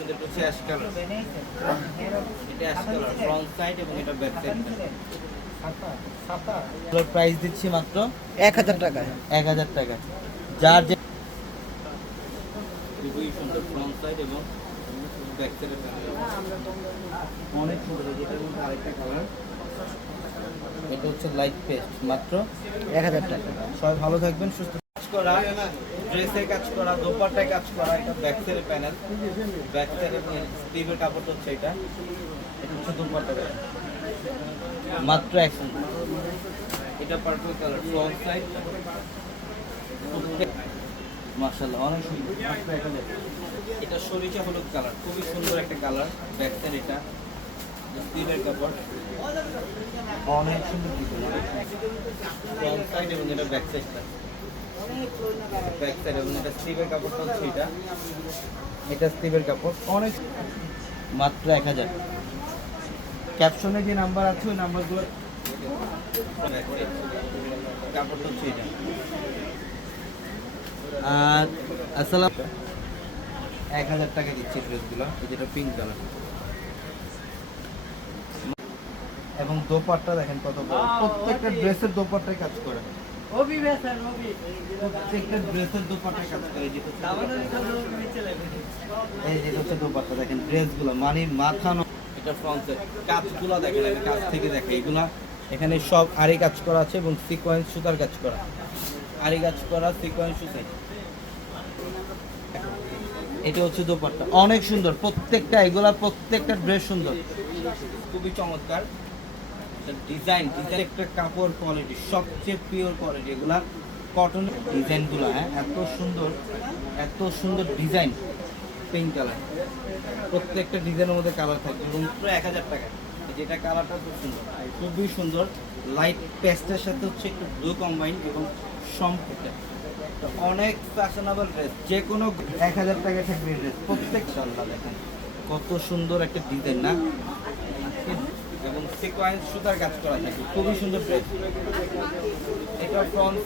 এটা হচ্ছে ash colour এটা অ্যাশ কালার ফ্রন্ট সাইড এবং এটা ব্যাক সাইড এগুলোর প্রাইস দিচ্ছি মাত্র এক হাজার টাকায় এক হাজার টাকা। যার যে খুবই সুন্দর ফ্রন্ট সাইড এবং ব্যাক সাইডের অনেক সুন্দর যেটার মধ্যে আরেকটা কালার এটা হচ্ছে লাইট পেস্ট মাত্র এক হাজার টাকা। সবাই ভালো থাকবেন সুস্থ করা ড্রেসের কাজ করা, দোপাট্টায় কাজ করা এটা ব্যাক সাইডের প্যানেল ব্যাক সাইডের স্টিভের কাপড় হচ্ছে এটা এটা হচ্ছে দোপাট্টা মাত্র একশো এটা পার্পল কালার ফ্রন্ট সাইড মার্শাল্লাহ অনেক সুন্দর। এটা সরিষা হলুদ কালার খুবই সুন্দর একটা কালার ব্যাক সাইড এটা স্টিভের কাপড়। অনেক সুন্দর। ফ্রন্ট সাইড এবং এটা ব্যাক সাইডটা ব্যাক সাইড এবং এটা স্টিভের কাপড়টা হচ্ছে এটা এটা স্টিভের কাপড়। অনেক মাত্র এক হাজার। ক্যাপশনে যে নাম্বার আছে ওই নাম্বারগুলো কাপড়টা হচ্ছে এটা আর আসসালাম এক হাজার টাকা দিচ্ছি ড্রেসগুলো যেটা পিঙ্ক কালার এবং দোপাট্টা দেখেন কত বড়। প্রত্যেকটা ড্রেসের দোপাট্টায় কাজ করে। প্রত্যেকটা ড্রেসের দোপাট্টায় কাজ করে যেটা এই যেটা হচ্ছে দোপাট্টা দেখেন ড্রেসগুলো মানির মাথা ন- এটা ফ্রন্ট কাজগুলো দেখেন আমি কাজ থেকে দেখে এগুলা এখানে সব আরি কাজ করা আছে এবং সিকোয়েন্স সুতার কাজ করা। আরি কাজ করা সিকোয়েন্স সুতার এটা হচ্ছে দোপাট্টা। অনেক সুন্দর প্রত্যেকটা এগুলা প্রত্যেকটা ড্রেস সুন্দর। খুবই চমৎকার। ডিজাইন ডিজাইন একটা কাপড় কোয়ালিটি সবচেয়ে পিওর কোয়ালিটি এগুলা কটন ডিজাইনগুলো হ্যাঁ? এত সুন্দর এত সুন্দর ডিজাইন পিঙ্ক কালার প্রত্যেকটা ডিজাইনের মধ্যে কালার থাকবে এবং পুরো এক হাজার টাকা। যেটা কালারটা খুব সুন্দর। খুবই সুন্দর লাইট পেস্টের সাথে হচ্ছে একটু ব্লু কম্বাইন এবং সম্পূর্ণ। অনেক ফ্যাশনেবল ড্রেস যে কোনো এক হাজার টাকা থাকবে ড্রেস প্রত্যেক সাল্লা দেখেন, কত সুন্দর একটা ডিজাইন না? সিকোয়েন্স সুতার কাজ করা থাকে। খুবই সুন্দর ড্রেস এটা ফ্রন্ট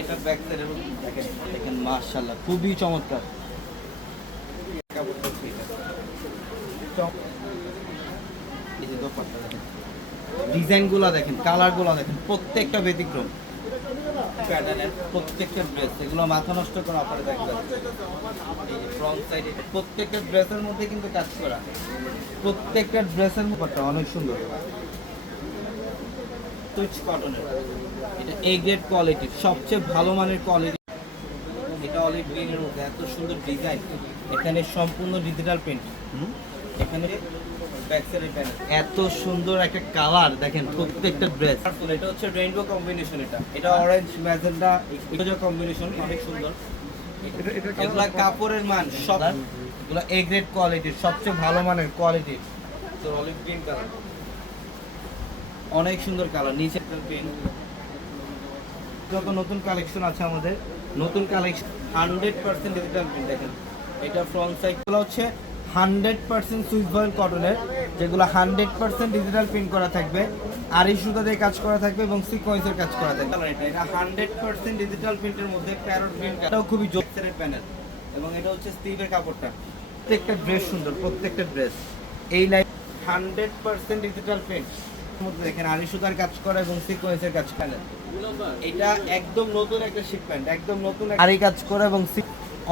এটা ব্যাক সাইড এবং দেখেন দেখেন মার্শাল্লাহ খুবই চমৎকার। এই যে দোপাট্টা দেখেন। ডিজাইনগুলো দেখেন কালারগুলো দেখেন, প্রত্যেকটা ব্যতিক্রম। প্যাটার্নের প্রত্যেকটা ড্রেস এগুলো মাথা নষ্ট করা আপনারা দেখবেন এই ফ্রন্ট সাইড প্রত্যেকটা ড্রেসের মধ্যে কিন্তু কাজ করা। প্রত্যেকটা ড্রেসের মধ্যে অনেক সুন্দর। সুইচ কটনের এটা এ গ্রেড কোয়ালিটির সবচেয়ে ভালো মানের কোয়ালিটি এটা অলিভ গ্রিনের মধ্যে এত সুন্দর ডিজাইন এখানে সম্পূর্ণ ডিজিটাল প্রিন্ট এখানে এত সুন্দর একটা কালার দেখেন প্রত্যেকটা ড্রেস এটা হচ্ছে রেইনবো কম্বিনেশন এটা। এটা অরেঞ্জ ম্যাজেন্ডা এটা কম্বিনেশন অনেক সুন্দর। এগুলা কাপড়ের মান সব এগুলো এ গ্রেড কোয়ালিটির সবচেয়ে ভালো মানের কোয়ালিটির তো অলিভ গ্রিন কালার অনেক সুন্দর কালার নিচে প্রিন্ট যত নতুন কালেকশন আছে আমাদের নতুন collection hundred percent digital print দেখেন। এটা ফ্রন্ট সাইডগুলো হচ্ছে হান্ড্রেড পার্সেন্ট সুইচ ভয়েল কটনের যেগুলো হান্ড্রেড পার্সেন্ট ডিজিটাল প্রিন্ট করা থাকবে আড়ি সুতা দিয়ে কাজ করা থাকবে এবং সিকোয়েন্সের কাজ করা থাকবে। এটা হান্ড্রেড পার্সেন্ট ডিজিটাল প্রিন্টের মধ্যে প্যারট প্রিন্ট এটাও খুবই জোরের প্যানেল এবং এটা হচ্ছে স্টিভের কাপড়টা। প্রত্যেকটা ড্রেস সুন্দর, প্রত্যেকটা ড্রেস এই line hundred percent digital print দেখেন আড়ি সুতার কাজ করা এবং সিকোয়েন্সের কাজ করা। এটা একদম নতুন একটা শিপমেন্ট একদম নতুন আড়ি কাজ করা এবং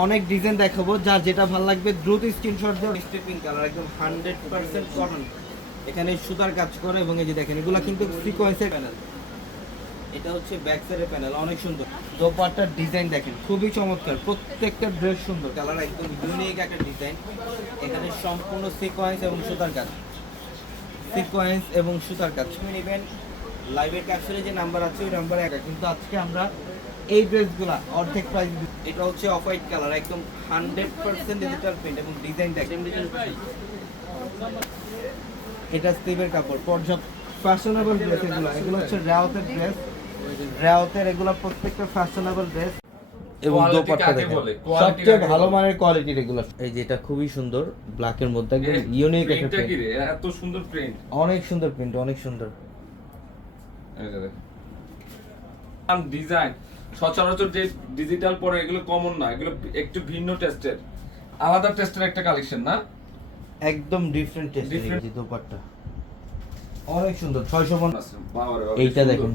অনেক ডিজাইন দেখাবো, যার যেটা ভালো লাগবে, দ্রুত স্ক্রিনশট দিয়ে স্টেপিং কালার একদম হান্ড্রেড পার্সেন্ট কটন এখানে সুতার কাজ করে এবং এই যে দেখেন, এগুলো কিন্তু সিকোয়েন্সের প্যানেল এটা হচ্ছে ব্যাক সাইডের প্যানেল অনেক সুন্দর। দোপাট্টার ডিজাইন দেখেন, খুবই চমৎকার, প্রত্যেকটা ড্রেস সুন্দর কালার একদম ইউনিক একটা ডিজাইন এখানে সম্পূর্ণ সিকোয়েন্স এবং সুতার কাজ। সিকোয়েন্স এবং সুতার কাজ। নেবেন লাইভের ক্যাপশনে যে নাম্বার আছে, ওই নাম্বারে একা, কিন্তু আজকে আমরা এই ড্রেসগুলো অর্ধেক প্রাইস এটা হচ্ছে অফ হোয়াইট কালার একদম হান্ড্রেড পার্সেন্ট ডিজিটাল প্রিন্ট এবং ডিজাইন দেখেন। এটা স্টিভের কাপড় পর্যাপ্ত ফ্যাশনেবল ড্রেস এগুলো। এগুলো হচ্ছে রেওয়াতের ড্রেস রেওয়াতের এগুলো প্রত্যেকটা ফ্যাশনেবল ড্রেস এবং দোপাট্টা দেখেন। সবচেয়ে ভালো মানের কোয়ালিটির এগুলো। এই যেটা খুবই সুন্দর ব্ল্যাকের মধ্যে একদম ইউনিক একটা প্রিন্ট এত সুন্দর প্রিন্ট অনেক সুন্দর প্রিন্ট অনেক সুন্দর। ডিজাইন সচরাচর যে ডিজিটাল পরে এগুলো কমন না এগুলো একটু ভিন্ন টেস্টের আলাদা টেস্টের একটা কালেকশন না? একদম ডিফারেন্ট টেস্ট Different. দোপাট্টা। অনেক সুন্দর ছয়শো পঞ্চাশ। বাবারে এইটা দেখেন।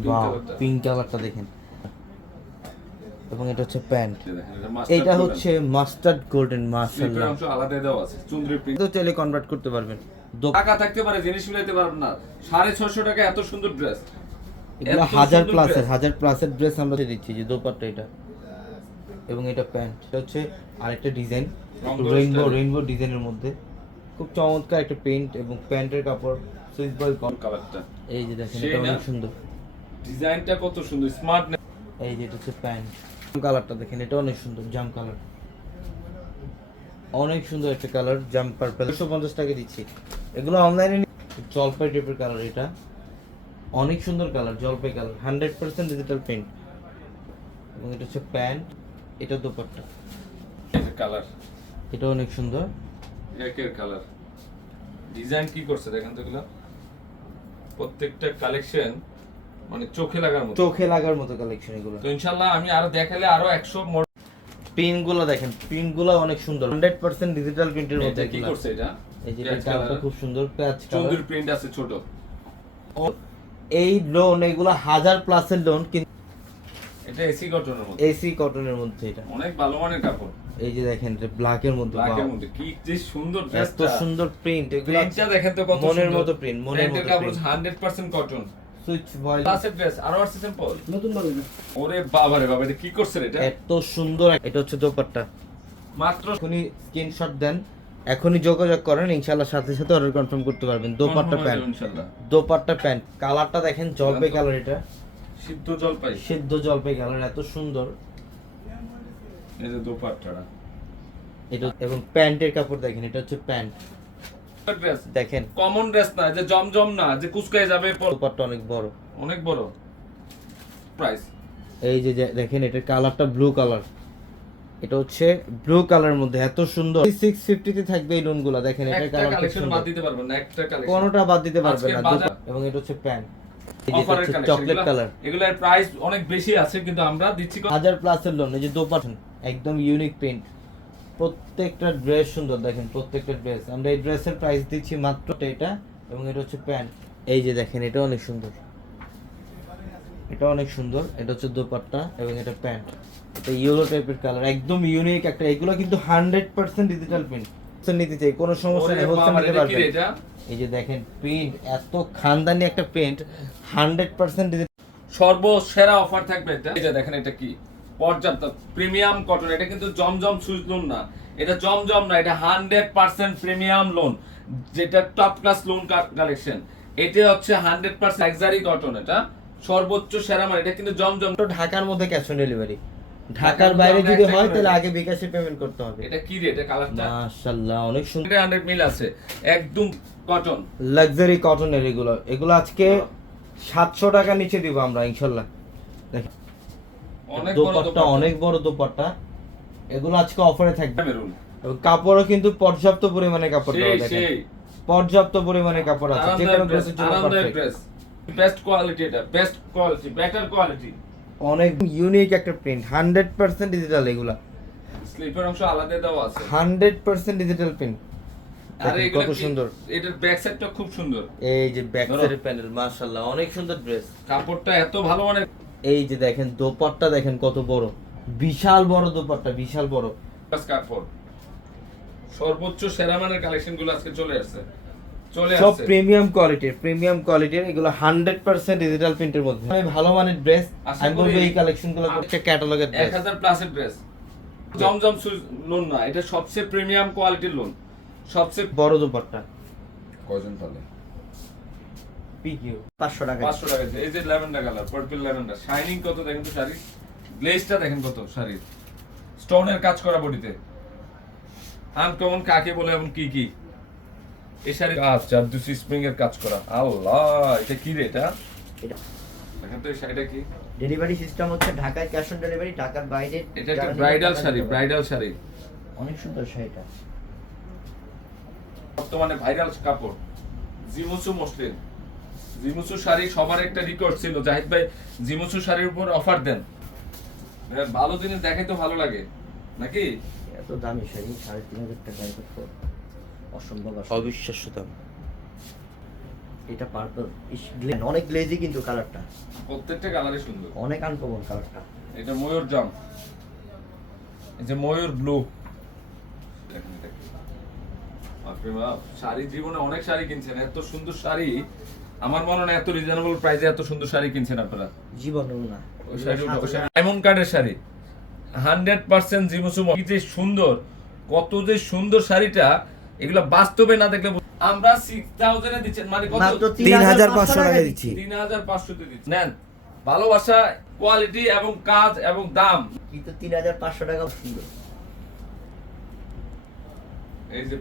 পিঙ্ক কালারটা দেখেন। এবং এটা হচ্ছে প্যান্ট। এটা। হচ্ছে মাস্টার্ড গোল্ডেন মাশাআল্লাহ। অংশ আলাদা দেওয়া আছে চুনরি print। তো চাইলে কনভার্ট করতে পারবেন। টাকা থাকতে পারে জিনিস মিলাইতে পারবেন না। সাড়ে ছশো টাকা এত সুন্দর ড্রেস এগুলো হাজার প্লাসের। হাজার প্লাসের ড্রেস আমরা দিচ্ছি যে দোপাট্টা এটা। এবং এটা প্যান্ট। এটা হচ্ছে আরেকটা ডিজাইন রেইনবো। রেইনবো ডিজাইনের মধ্যে। খুব চমৎকার একটা প্রিন্ট এবং প্যান্টের কাপড় বয় কম। কালারটা এই যে দেখেন এটা? অনেক সুন্দর। ডিজাইনটা কত সুন্দর স্মার্ট এই যে এটা হচ্ছে প্যান্ট। কালারটা দেখেন এটা অনেক সুন্দর জাম কালার অনেক সুন্দর একটা কালার জাম পার্পল একশো পঞ্চাশ টাকা দিচ্ছি। এগুলো অনলাইনে জলপাই টাইপের কালার এটা। অনেক সুন্দর কালার জলপাই colour hundred percent digital print এবং এটা হচ্ছে প্যান্ট এটা দোপাট্টা। কালার এটা অনেক সুন্দর। একের কালার ডিজাইন কি করছে দেখেন তো এগুলো? প্রত্যেকটা কালেকশন মানে চোখে লাগার মতো। চোখে লাগার মতো কালেকশন এগুলো। তো ইনশাল্লাহ আমি আরও দেখালে আরও একশো প্রিন্টগুলো দেখেন প্রিন্টগুলো অনেক সুন্দর। হান্ড্রেড পার্সেন্ট ডিজিটাল প্রিন্টের মধ্যে কি করছে এটা? এই যে colour। খুব সুন্দর প্যাচ চুন্দুর কালার প্রিন্ট আছে ছোট। এই লোন এগুলো হাজার প্লাসের লোন কিন্তু এটা এসি কটনের মধ্যে। এসি কটনের মধ্যে এটা। অনেক ভালো মানের কাপড়। এই যে দেখেন ব্ল্যাকের মধ্যে ব্ল্যাকের মধ্যে কি যে সুন্দর এত সুন্দর প্রিন্ট এগুলো প্রিন্টটা দেখেন তো কত মনের মতো প্রিন্ট মনের মতো কাপড় 100% কটন সুইচ বয় ক্লাসের ড্রেস আরও আছে সিম্পল নতুন বলে ওরে বাবা রে বাবা এটা কি করছেন এটা? এত সুন্দর এটা হচ্ছে দোপাট্টা। মাত্র এখনই স্ক্রিনশট দেন। এখনই যোগাযোগ করেন ইনশাআল্লাহ সাথে সাথে অর্ডার কনফার্ম করতে পারবেন। দোপাট্টা প্যান্ট। ইনশাআল্লাহ। দোপাট্টা প্যান্ট। কালারটা দেখেন জলপাই কালার এটা। সিদ্ধ জলপাই। সিদ্ধ জলপাই কালার এত সুন্দর। এই যে দোপাট্টাটা। এটা এবং প্যান্টের কাপড় দেখেন এটা হচ্ছে প্যান্ট। ড্রেস দেখেন। কমন ড্রেস না যে জমজম না যে কুচকায় যাবে দোপাট্টা অনেক বড়। অনেক বড়। প্রাইস এই যে- দেখেন এটার কালারটা ব্লু কালার এটা হচ্ছে ব্লু কালারের মধ্যে এত সুন্দর। সিক্স ফিফটিতে থাকবে এই লোনগুলো দেখেন একটা কালার কালেকশন বাদ দিতে পারবেন না একটা কালেকশন কোনোটা বাদ দিতে পারবে না এবং এটা হচ্ছে এটা কালেকশন চকলেট কালার এগুলোর প্রাইস অনেক বেশি আছে কিন্তু আমরা দিচ্ছি লোন এই যে দোপাটন একদম ইউনিক প্রিন্ট প্রত্যেকটা ড্রেস সুন্দর দেখেন প্রত্যেকটা ড্রেস আমরা এই ড্রেসের প্রাইস দিচ্ছি মাত্র এটা এবং এটা হচ্ছে প্যান্ট এই যে দেখেন এটা অনেক সুন্দর। এটা অনেক সুন্দর এটা হচ্ছে দোপাট্টা এবং এটা প্যান্ট এটা ইয়েলো টাইপের কালার একদম ইউনিক একটা এগুলো কিন্তু হান্ড্রেড পার্সেন্ট ডিজিটাল প্রিন্ট নিতে চাই কোনো সমস্যা নেই হোলসেল নিতে পারবেন। এই যে দেখেন প্রিন্ট এত খানদানি একটা প্রিন্ট হান্ড্রেড পার্সেন্ট সর্বসেরা অফার থাকবে এটা। এটা দেখেন এটা কি? পর্যাপ্ত প্রিমিয়াম কটন এটা কিন্তু জমজম সুইচ লোন না। এটা জমজম না এটা হান্ড্রেড পার্সেন্ট প্রিমিয়াম লোন যেটা টপ ক্লাস লোন কালেকশন এটা হচ্ছে হান্ড্রেড পার্সেন্ট লাক্সারি কটন এটা। সর্বোচ্চ সেরা মানে এটা কিন্তু জমজম তো ঢাকার মধ্যে ক্যাশ অন ডেলিভারি ঢাকার বাইরে যদি হয় তাহলে আগে বিকাশে পেমেন্ট করতে হবে। এটা কি রে এটা কালারটা মাশাআল্লাহ অনেক সুন্দর হান্ড্রেড মিল আছে। একদম কটন লাক্সারি কটনের এগুলো। এগুলো আজকে সাতশো টাকা নিচে দিব আমরা ইনশাল্লাহ দেখেন অনেক বড় দোপাট্টা। অনেক বড় দোপাট্টা। এগুলো আজকে অফারে থাকবে। মেরুন কাপড়ও কিন্তু পর্যাপ্ত পরিমাণে কাপড় দেওয়া দেখেন। পর্যাপ্ত পরিমাণে কাপড় আছে। যে কোনো ড্রেসের জন্য। ড্রেস বেস্ট কোয়ালিটি এটা বেস্ট কোয়ালিটি বেটার কোয়ালিটি অনেক ইউনিক একটা প্রিন্ট হান্ড্রেড পার্সেন্ট ডিজিটাল এগুলা। স্লিপের অংশ আলাদা দেওয়া আছে। হান্ড্রেড পার্সেন্ট ডিজিটাল প্রিন্ট কত সুন্দর। এটার ব্যাক সাইডটা খুব সুন্দর। এই যে ব্যাক সাইডের প্যানেল মাশাআল্লাহ অনেক সুন্দর ড্রেস কাপড়টা এত ভালো মানে এই যে দেখেন দোপাট্টা দেখেন কত বড়। বিশাল বড় দোপাট্টা বিশাল বড়। কাপড়। সর্বোচ্চ সেরা মানের কালেকশনগুলো আজকে চলে আসছে। সব প্রিমিয়াম কোয়ালিটির প্রিমিয়াম কোয়ালিটির এগুলো হান্ড্রেড পার্সেন্ট ডিজিটাল প্রিন্টের মধ্যে। আমি ভালো মানের ড্রেস আমি বলব এই কালেকশনগুলো হচ্ছে ক্যাটালগের এক ড্রেস হাজার প্লাসের ড্রেস জমজম লোন না এটা সবচেয়ে প্রিমিয়াম কোয়ালিটির লোন সবচেয়ে বড় দোপাট্টা। কজন পালে পিকিউ পাঁচশো টাকা। পাঁচশো টাকা এই যে lavender colour purple lavender shining কত দেখেন তো শাড়ি গ্লেজটা দেখেন কত শাড়ির। স্টোনের কাজ করা বডিতে। আনকমন কাকে বলে এবং কি কি? শাড়ি কাজ চারদুসি স্প্রিং এর কাজ করা। আল্লাহ এটা কি রে এটা? দেখেন তো এই শাড়িটা কি? ডেলিভারি সিস্টেম হচ্ছে ঢাকায় ক্যাশ অন ডেলিভারি ঢাকার বাইরে এটা একটা ব্রাইডাল শাড়ি ব্রাইডাল শাড়ি। অনেক সুন্দর শাড়িটা বর্তমানে ভাইরাল কাপড়। জিমুসু মসলিন জিমুসু শাড়ি সবার একটা রেকর্ড ছিল। জাহিদ ভাই জিমুসু শাড়ির উপর অফার দেন। ভালো জিনিস দেখে তো ভালো লাগে। নাকি? এত দামি শাড়ি সাড়ে তিন হাজার টাকায় তো অসম্ভব অবিশ্বাস্য দাম এটা পার্পল অনেক গ্লেজি কিন্তু কালারটা প্রত্যেকটা কালারই সুন্দর। অনেক আনকমন কালারটা এটা ময়ূর জাম। এই যে ময়ূর ব্লু শাড়ি জীবনে অনেক শাড়ি কিনছেন এত সুন্দর শাড়ি। আমার মনে হয় এত রিজনেবল প্রাইসে এত সুন্দর শাড়ি কিনছেন আপনারা। জীবনেও না। ওই শাড়ি ডায়মন্ড কার্ডের শাড়ি। হান্ড্রেড পার্সেন্ট জিমুসুম কি যে সুন্দর কত যে সুন্দর শাড়িটা। এগুলো বাস্তবে না দেখলে আমরা সিক্স থাউজেন্ডে দিচ্ছেন মানে কত? মাত্র তিন হাজার পাঁচশো পাঁচশো টাকা টাকা দিচ্ছি। তিন হাজার পাঁচশোতে দিচ্ছি। নেন ভালোবাসা কোয়ালিটি এবং কাজ এবং দাম। কিন্তু তিন হাজার পাঁচশো টাকা সুন্দর এই যে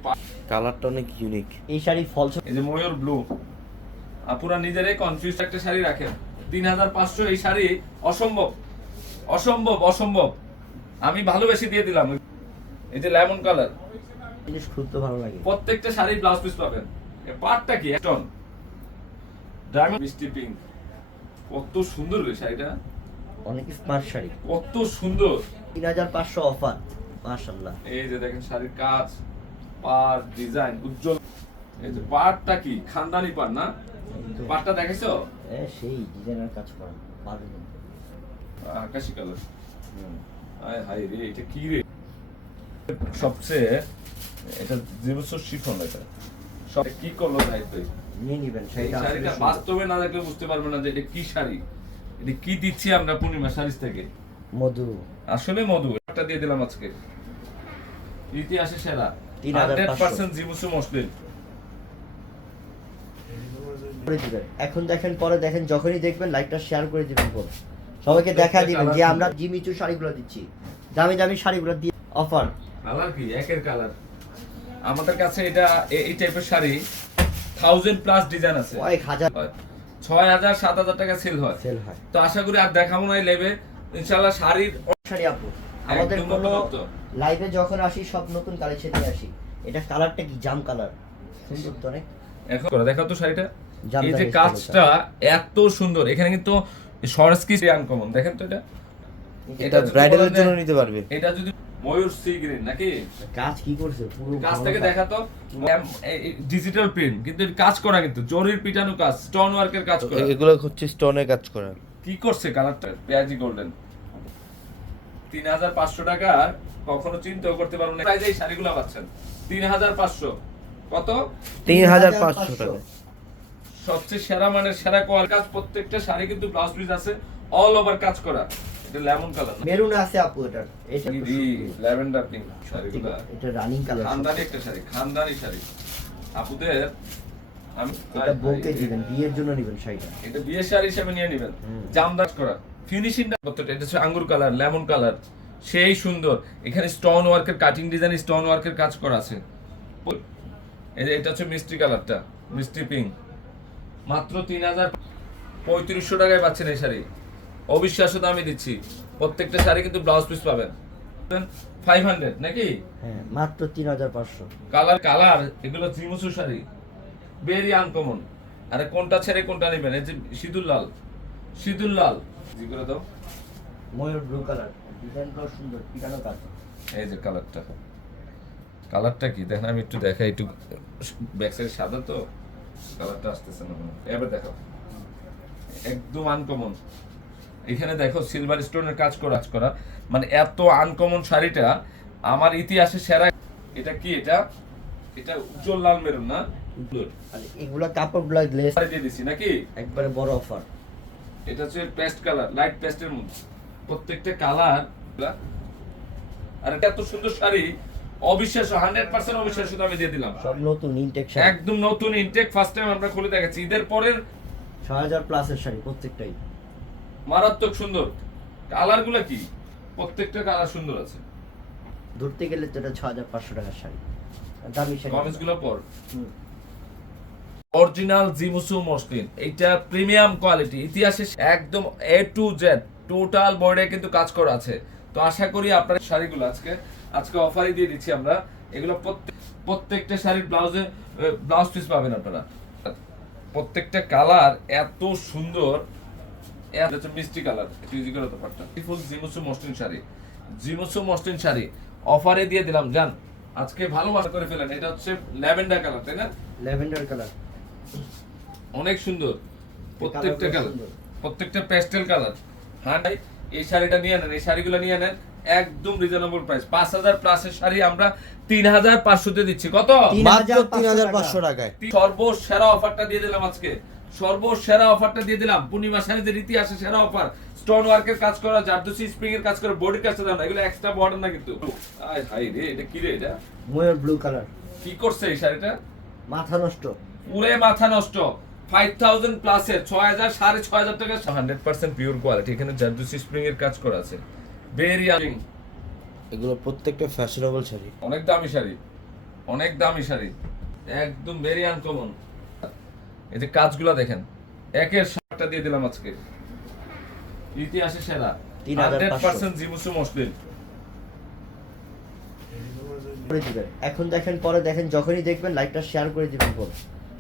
কালারটা অনেক ইউনিক এই শাড়ি ফলস এই যে ময়ূর ব্লু আপুরা নিজেরাই কনফিউজ একটা শাড়ি রাখেন। তিন হাজার পাঁচশো এই শাড়ি অসম্ভব। অসম্ভব অসম্ভব। আমি ভালোবেসে দিয়ে দিলাম। এই যে লেমন কালার জিনিস খুলতে ভালো লাগে। প্রত্যেকটা শাড়ি ব্লাউজ পিস পাবেন। পাটটা কি? একটন ডায়মন্ড মিষ্টি পিঙ্ক কত সুন্দর রে শাড়িটা। অনেক স্মার্ট শাড়ি। কত সুন্দর। তিন হাজার পাঁচশো অফার মাশাল্লাহ এই যে দেখেন শাড়ির কাজ পার ডিজাইন উজ্জ্বল। এই যে পাটটা কি? খানদানি পাট না? পাটটা দেখেছ সেই ডিজাইনার কাজ পারবেন আকাশি কালার। আয় হাই রে এটা কি রে? সবচেয়ে এটা জিরোসো শিফন এটা সব কি করল দায়িত্ব? নিয়ে নিবেন এই শাড়িটা। বাস্তবে না দেখলে বুঝতে না যে এটা কি শাড়ি। এটা কি দিচ্ছি আমরা পূর্ণিমা শাড়ি থেকে? মধু। আসলে মধু একটা দিয়ে দিলাম আজকে। ইতিহাসে সেরা। হান্ড্রেড পার্সেন্ট জিমুসু মসলিন। করে দিবেন। এখন দেখেন পরে দেখেন যখনই দেখবেন লাইকটা শেয়ার করে দিবেন পরে সবাইকে দেখা দিবেন যে আমরা জিমিচু শাড়িগুলো দিচ্ছি। দামি দামি শাড়িগুলো দিয়ে অফার কালার কি? একের কালার আমাদের কাছে এটা এই টাইপের শাড়ি থাউজেন্ড প্লাস ডিজাইন আছে। ছয় হাজার সাত হাজার টাকা সেল হয়। সেল হয়। তো আশা করি আর দেখাবো না লেবে ইনশাল্লাহ শাড়ির শাড়ি আপু আমাদের কোনো লাইভে যখন আসি সব নতুন কালেকশন নিয়ে আসি। এটা কালারটা কি? জাম কালার সুন্দর তো অনেক। এখন দেখাও তো শাড়িটা। এই যে কাজটা এত সুন্দর। এখানে কিন্তু সরস্কি আনকমন দেখেন তো এটা। এটা ব্রাইডালের জন্য নিতে পারবে। এটা যদি ময়ূর সি গ্রিন নাকি? কাজ কি করছে? পুরো কাজ। থেকে দেখা তো ডিজিটাল প্রিন্ট কিন্তু কাজ করা কিন্তু জরির পিটানো কাজ স্টোন ওয়ার্কের কাজ করা। এগুলো হচ্ছে স্টোনের কাজ করা। কি করছে কালারটা? পেঁয়াজি গোল্ডেন তিন হাজার পাঁচশো টাকা কখনো চিন্তাও করতে পারব না। প্রাইজে এই শাড়িগুলো পাচ্ছেন তিন হাজার পাঁচশো। কত? তিন হাজার পাঁচশো টাকা। সবচেয়ে সেরা মানের সেরা কোয়াল কাজ প্রত্যেকটা শাড়ি কিন্তু ব্লাউজ পিস আছে অল ওভার কাজ করা। এটা লেমন কালার মেরুন আছে আপু এটার এটা ল্যাভেন্ডার পিঙ্ক শাড়িগুলো এটা রানিং কালার খানদানি একটা শাড়ি খানদানি শাড়ি। আপুদের আমি এটা বউকে দিবেন বিয়ের জন্য নেবেন শাড়িটা। এটা বিয়ের শাড়ি হিসেবে নিয়ে নেবেন। করা। ফিনিশিংটা এটা হচ্ছে আঙ্গুর কালার লেমন কালার। সেই সুন্দর। এখানে স্টোন ওয়ার্কের কাটিং ডিজাইন স্টোন ওয়ার্কের কাজ করা আছে। এই যে এটা হচ্ছে মিষ্টি কালারটা মিষ্টি পিঙ্ক মাত্র তিন হাজার পঁয়ত্রিশশো টাকায় পাচ্ছেন এই শাড়ি। অবিশ্বাস্য দামে দিচ্ছি। প্রত্যেকটা শাড়ি কিন্তু ব্লাউজ পিস পাবেন। ফাইভ হান্ড্রেড নাকি? হ্যাঁ মাত্র তিন হাজার পাঁচশো। কালার কালার এগুলো ত্রিমুসু শাড়ি। ভেরি আনকমন আরে কোনটা ছেড়ে কোনটা নেবেন? এই যে সিঁদুর লাল। সিঁদুর লাল। করে দাও। ময়ূর ব্লু কালার ডিজাইনটাও সুন্দর পিটানো কাজ। এই যে কালারটা কালারটা কি? দেখেন আমি একটু দেখাই একটু ব্যাক সাইড সাদা তো? কালারটা আসতেছে না এবার দেখো একদম আনকমন এখানে দেখো সিলভার স্টোনের কাজ করা কাজ করা। মানে এত আনকমন শাড়িটা আমার ইতিহাসে সেরা। এটা কি এটা? এটা উজ্জ্বল লাল মেরুন না? এগুলা শাড়ি দিয়ে দিছি নাকি? একবারে বড় অফার এটা হচ্ছে পেস্ট কালার লাইট পেস্টের মধ্যে। প্রত্যেকটা কালার আর এটা এত সুন্দর শাড়ি অবিশ্বাস্য হান্ড্রেড পার্সেন্ট অবিশ্বাস্য দামে দিয়ে দিলাম। সব নতুন ইনটেক একদম নতুন ইনটেক ফার্স্ট টাইম আমরা খুলে দেখাচ্ছি। ঈদের পরের ছয় হাজার প্লাসের শাড়ি প্রত্যেকটাই। মারাত্মক সুন্দর। কালারগুলা কি? প্রত্যেকটা কালার সুন্দর আছে। ধরতে গেলে তো এটা ছ হাজার পাঁচশো টাকার শাড়ি। দামি শাড়ি। পর। অরিজিনাল জিমুসু মসলিন। এটা প্রিমিয়াম কোয়ালিটি ইতিহাসে একদম এ টু জেড টোটাল বোর্ডে কিন্তু কাজ করা আছে। তো আশা করি আপনার শাড়িগুলো আজকে আজকে অফারই দিয়ে দিচ্ছি আমরা। এগুলো প্রত্যেক প্রত্যেকটা শাড়ির ব্লাউজে ব্লাউজ পিস পাবেন আপনারা। প্রত্যেকটা কালার এত সুন্দর। এত হচ্ছে মিষ্টি কালার ফুল জিমুসু মসলিন শাড়ি। জিমুসু মসলিন শাড়ি অফারে দিয়ে দিলাম জান। আজকে ভালোবাসা করে ফেলেন এটা হচ্ছে ল্যাভেন্ডার কালার তাই না? Lavender colour. অনেক সুন্দর। প্রত্যেকটা কালার প্রত্যেকটা প্যাস্টেল কালার। হ্যাঁ ভাই, এই শাড়িটা নিয়ে নেন এই শাড়িগুলো নিয়ে নেন একদম রিজনেবল প্রাইস পাঁচ হাজার প্লাসের শাড়ি আমরা তিন হাজার পাঁচশোতে দিচ্ছি। কত? তিন হাজার পাঁচশো টাকায়। সর্বসেরা অফারটা দিয়ে দিলাম আজকে। সর্বসেরা অফারটা দিয়ে দিলাম। পূর্ণিমা শাড়িদের ইতিহাসে সেরা অফার স্টোন ওয়ার্কের কাজ করা জারদোসি স্প্রিং এর কাজ করা বডির কাজ করা এগুলো এক্সট্রা বর্ডার না কিন্তু। আয় হাই রে এটা কি রে এটা? ময়ূর ব্লু কালার কি করছে এই শাড়িটা? মাথা নষ্ট। পুরে মাথা নষ্ট। ফাইভ থাউজেন্ড প্লাসের ছয় হাজার সাড়ে ছয় হাজার টাকা। হান্ড্রেড পার্সেন্ট পিওর কোয়ালিটি এখানে জারদোসি স্প্রিং এর কাজ করা আছে। ভেরি এগুলো প্রত্যেকটা ফ্যাশনেবল শাড়ি। অনেক দামি শাড়ি। অনেক দামি শাড়ি। একদম ভেরি আনকমন এই যে কাজগুলো দেখেন একের শার্টটা দিয়ে দিলাম আজকে। ইতিহাসে সেরা। হান্ড্রেড পার্সেন্ট জিমুসু মসলিন। করে দিবেন। এখন দেখেন পরে দেখেন যখনই দেখবেন লাইকটা শেয়ার করে দিবেন পরে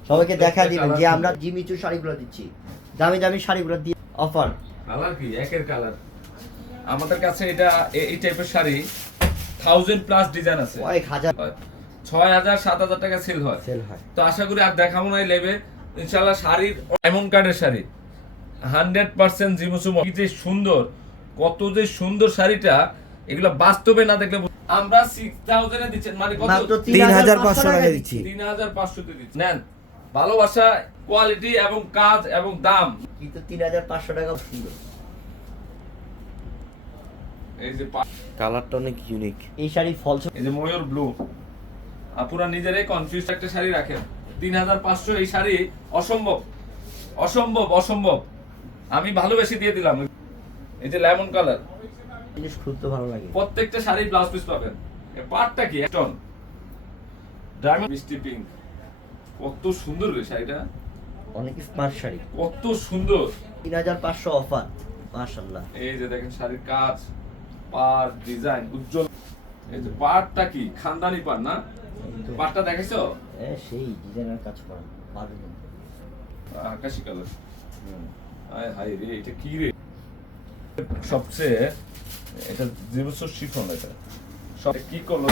সবাইকে দেখা দিবেন যে আমরা জিমিচু শাড়িগুলো দিচ্ছি। দামি দামি শাড়িগুলো দিয়ে অফার কালার কি? একের কালার আমাদের কাছে এটা এই টাইপের শাড়ি থাউজেন্ড প্লাস ডিজাইন আছে। কয়েক হাজার। ছয় হাজার সাত হাজার টাকা সেল হয়। সেল হয়। তো আশা করি আর দেখাবো না লেবে ইনশাল্লাহ শাড়ির এমন কার্ডের শাড়ি। হান্ড্রেড পার্সেন্ট জিমুসু কি যে সুন্দর কত যে সুন্দর শাড়িটা এগুলো বাস্তবে না দেখলে আমরা সিক্স থাউজেন্ডে দিচ্ছেন মানে কত তিন হাজার পাঁচশো টাকা দিচ্ছি। তিন হাজার পাঁচশোতে দিচ্ছি। নেন ভালোবাসা কোয়ালিটি এবং কাজ এবং দাম। কিন্তু তিন হাজার পাঁচশো টাকা সুন্দর। এই যে পা- কালারটা অনেক ইউনিক এই শাড়ি ফলস এই যে ময়ূর ব্লু আপুরা নিজেরাই কনফিউজ একটা শাড়ি রাখেন। তিন হাজার পাঁচশো এই শাড়ি অসম্ভব। অসম্ভব অসম্ভব। আমি ভালোবেসে দিয়ে দিলাম। এই যে লেমন কালার। জিনিস খুলতে ভালো লাগে। প্রত্যেকটা শাড়ি ব্লাউজ পিস পাবেন। পাটটা কি? টন। ডায়মন্ড মিষ্টি পিঙ্ক কত সুন্দর রে শাড়িটা। অনেক স্মার্ট শাড়ি। কত সুন্দর। তিন হাজার পাঁচশো অফার মাশাল্লাহ এই যে দেখেন শাড়ির কাজ পার ডিজাইন উজ্জ্বল। এই যে পাটটা কি? খানদানি পাট না? পাটটা দেখেছ সেই ডিজাইনার কাজ করা না। আকাশি কালার। আয় হাই রে এটা কি রে? সবচেয়ে এটা জীবস্ব শিখন এটা। সব কি করল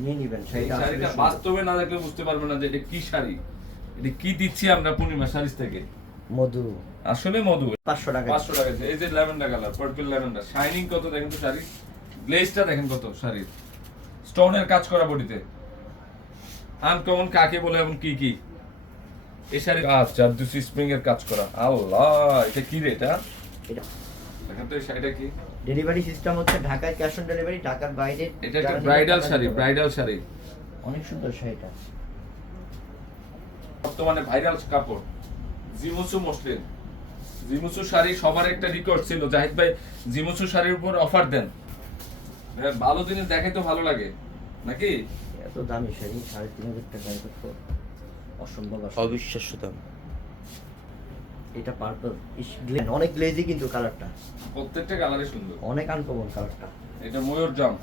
নিয়ে নিবেন শাড়িটা। বাস্তবে না দেখলে বুঝতে পারবে না যে এটা কি শাড়ি। এটা কি দিচ্ছি আমরা পূর্ণিমা শাড়ি থেকে? মধু। আসলে মধু। পাঁচশো টাকা পাঁচশো টাকা এই যে lavender colour purple lavender. Shining কত দেখেন তো শাড়ি গ্লেজটা দেখেন কত শাড়ির? স্টোনের কাজ করা বডিতে। আনকমন কাকে বলে এবং কি কি? শাড়ি কাজ জারদুসি স্প্রিং এর কাজ করা। আল্লাহ এটা কি রে এটা? এটা। দেখেন তো শাড়িটা কি? ডেলিভারি সিস্টেম হচ্ছে ঢাকায় ক্যাশ অন ডেলিভারি ঢাকার বাইরে এটা একটা ব্রাইডাল শাড়ি ব্রাইডাল শাড়ি। অনেক সুন্দর শাড়িটা বর্তমানে ভাইরাল কাপড় জিমুসু মসলিন জিমুসু শাড়ি সবার একটা রেকর্ড ছিল। জাহিদ ভাই জিমুসু শাড়ির উপর অফার দেন। ভালো জিনিস দেখে তো ভালো লাগে। নাকি? এত দামি শাড়ি সাড়ে তিন হাজার তো অসম্ভব অবিশ্বাস্য দাম। এটা পার্পল অনেক গ্লেজি কিন্তু কালারটা প্রত্যেকটা কালারই সুন্দর। অনেক আনকমন কালারটা এটা ময়ূর জাম।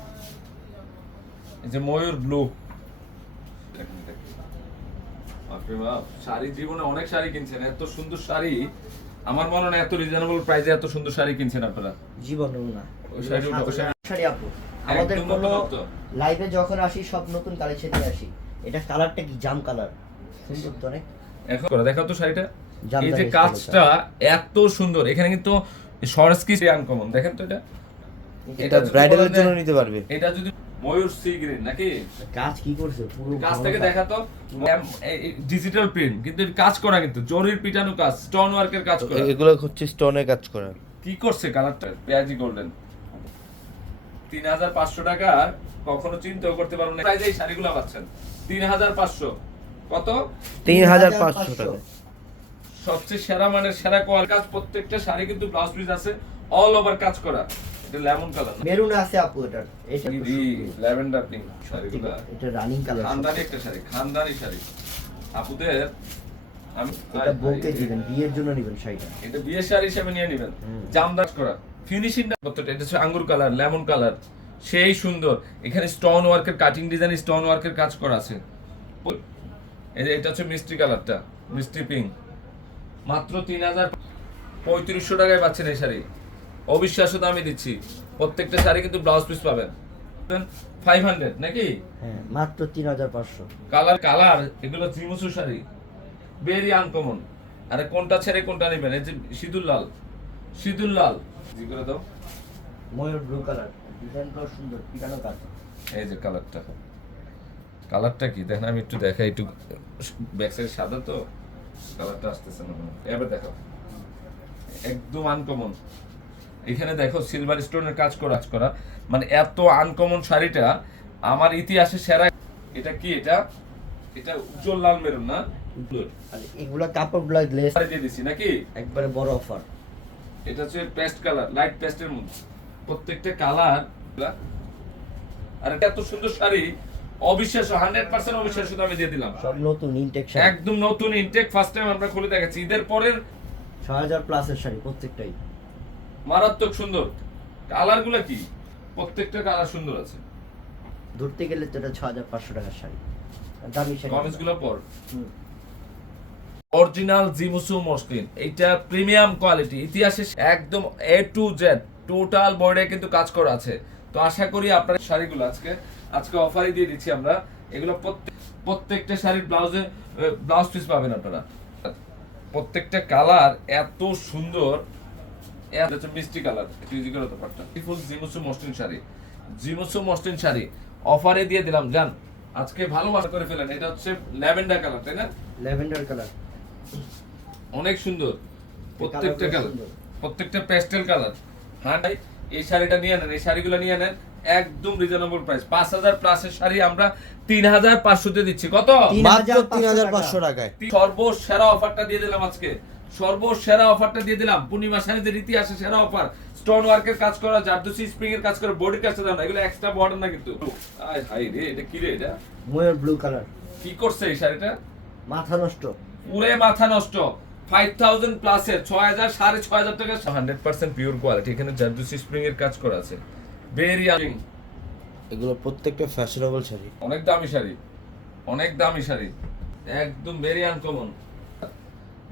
এই যে ময়ূর ব্লু শাড়ি জীবনে অনেক শাড়ি কিনছেন এত সুন্দর শাড়ি। আমার মনে হয় এত রিজনেবল প্রাইসে এত সুন্দর শাড়ি কিনছেন আপনারা। জীবনেও না। ওই শাড়ি- ওই শাড়ি- শাড়ি আপু। আমাদের কোনো লাইভে যখন আসি সব নতুন কালেকশন নিয়ে আসি। এটা কালারটা কি? জাম কালার সুন্দর তো অনেক। এখন করে দেখাও তো শাড়িটা। এই যে কাজটা এত সুন্দর। এখানে কিন্তু সরস্কি আনকমন দেখেন তো এটা। এটা যদি ব্রাইডালের জন্য নিতে পারবে। এটা যদি ময়ূর সি গ্রিন নাকি? কাজ কি করছে? পুরো কাজ থেকে। দেখা তো ডিজিটাল প্রিন্ট কিন্তু কাজ করা কিন্তু। জরির পিটানো কাজ স্টোন ওয়ার্কের কাজ করা। এগুলো হচ্ছে স্টোনের কাজ করা। কি করছে কালারটা পেঁয়াজি গোল্ডেন তিন হাজার পাঁচশো টাকা কখনো চিন্তাও করতে পারবেন না। এই শাড়িগুলো পাচ্ছেন। তিন হাজার পাঁচশো। কত? তিন হাজার পাঁচশো টাকা। সবচেয়ে সেরা মানের সেরা কোয়াল কাজ প্রত্যেকটা শাড়ি কিন্তু ব্লাউজ পিস আছে অল ওভার কাজ করা। এটা লেমন কালার মেরুন আছে আপু এটা খুব ল্যাভেন্ডার পিঙ্ক শাড়িগুলো। এটা রানিং কালার খানদানি একটা শাড়ি খানদানি শাড়ি। আপুদের আমি এটা বউকে দিবেন বিয়ের জন্য নেবেন শাড়িটা। এটা বিয়ের শাড়ি হিসেবে নিয়ে নেবেন। জামদাস করা। ফিনিশিংটা কতটা এটা হচ্ছে আঙ্গুর কালার লেমন কালার সেই সুন্দর। এখানে স্টোন ওয়ার্কের কাটিং ডিজাইন স্টোন ওয়ার্কের কাজ করা আছে। এটা হচ্ছে মিষ্টি কালারটা মিষ্টি পিঙ্ক মাত্র তিন হাজার পঁয়ত্রিশশো টাকায় পাচ্ছেন এই শাড়ি। অবিশ্বাস্য দামে দিচ্ছি। প্রত্যেকটা শাড়ি কিন্তু ব্লাউজ পিস পাবেন। ফাইভ হান্ড্রেড নাকি? হ্যাঁ মাত্র তিন হাজার পাঁচশো। কালার কালার এগুলো জিমুসু শাড়ি। ভেরি আনকমন আরে কোনটা ছেড়ে কোনটা নেবেন? এই যে সিঁদুর লাল। সিঁদুর লাল। জি করে দাও। ময়ূর ব্লু কালার ডিজাইনটাও সুন্দর পিটানো কাজ। এই যে কালারটা কালারটা কি? দেখেন আমি একটু দেখাই একটু ব্যাক সাইড সাদা তো? কালারটা আসতেছে না এবার দেখো একদম আনকমন এখানে দেখো সিলভার স্টোনের কাজ করা কাজ করা। মানে এত আনকমন শাড়িটা আমার ইতিহাসে সেরা। এটা কি এটা? এটা উজ্জ্বল লাল মেরুন না? এগুলা কাপড়গুলো গ্লেস দিয়ে দিছি নাকি? একবারে বড় অফার এটা হচ্ছে পেস্ট কালার লাইট পেস্টের মধ্যে। প্রত্যেকটা কালার আর এটা এত সুন্দর শাড়ি অবিশ্বাস্য হান্ড্রেড পার্সেন্ট অবিশ্বাস্য আমি দিয়ে দিলাম। সব নতুন ইনটেক একদম নতুন ইনটেক ফার্স্ট টাইম আমরা খুলে দেখাচ্ছি। ঈদের পরের ছয় হাজার প্লাসের শাড়ি প্রত্যেকটাই। মারাত্মক সুন্দর। কালারগুলা কি? প্রত্যেকটা কালার সুন্দর আছে। ধরতে গেলে তো এটা ছ হাজার পাঁচশো টাকার শাড়ি। দামি শাড়ি। কমেন্টস পর। হুম। অরিজিনাল জিমুসু মসলিন এটা প্রিমিয়াম কোয়ালিটি। ইতিহাসে একদম এ টু জেড টোটাল বডিতে কিন্তু কাজ করা আছে। তো আশা করি আপনার শাড়িগুলো আজকে আজকে অফারই দিয়ে দিচ্ছি আমরা। এগুলো প্রত্যেকটা শাড়ির ব্লাউজে ব্লাউজ পিস পাবেন আপনারা। প্রত্যেকটা কালার এত সুন্দর। মিষ্টি কালার করে ব্যাপারটা ফুল জিমুসু মসলিন শাড়ি। জিমুসু মসলিন শাড়ি। অফারে দিয়ে দিলাম, জান। আজকে ভালো ভালো করে ফেলেন। এটা হচ্ছে ল্যাভেন্ডার কালার তাই না? ল্যাভেন্ডার কালার অনেক সুন্দর। প্রত্যেকটা কালার। প্রত্যেকটা পেস্টেল কালার হ্যাঁ ভাই, এই শাড়িটা নিয়ে নেন এই শাড়িগুলো নিয়ে নেন একদম রিজনেবল প্রাইস পাঁচ হাজার প্লাসের শাড়ি আমরা তিন হাজার পাঁচশোতে দিচ্ছি। কত? তিন হাজার পাঁচশো টাকায়। সর্বসেরা অফারটা দিয়ে দিলাম আজকে। সর্বসেরা অফারটা দিয়ে দিলাম। পূর্ণিমা শাড়িদের ইতিহাসে সেরা অফার স্টোন ওয়ার্কের কাজ করা জারদুসি স্প্রিং এর কাজ করা বডির কাজ করা না এগুলো এক্সট্রা বর্ডার না কিন্তু। আয় হাই রে এটা কি রে এটা? ময়ূর ব্লু কালার কি করছে এই শাড়িটা? মাথা নষ্ট। পুরে মাথা নষ্ট। ফাইভ থাউজেন্ড প্লাসে ছয় হাজার সাড়ে ছয় হাজার টাকা হান্ড্রেড পার্সেন্ট পিওর কোয়ালিটি এখানে জারদুসি স্প্রিং এর কাজ করা আছে। ভেরি এগুলো প্রত্যেকটা ফ্যাশনেবল শাড়ি। অনেক দামি শাড়ি। অনেক দামি শাড়ি। একদম ভেরি আনকমন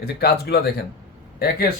এই যে কাজগুলো দেখেন একের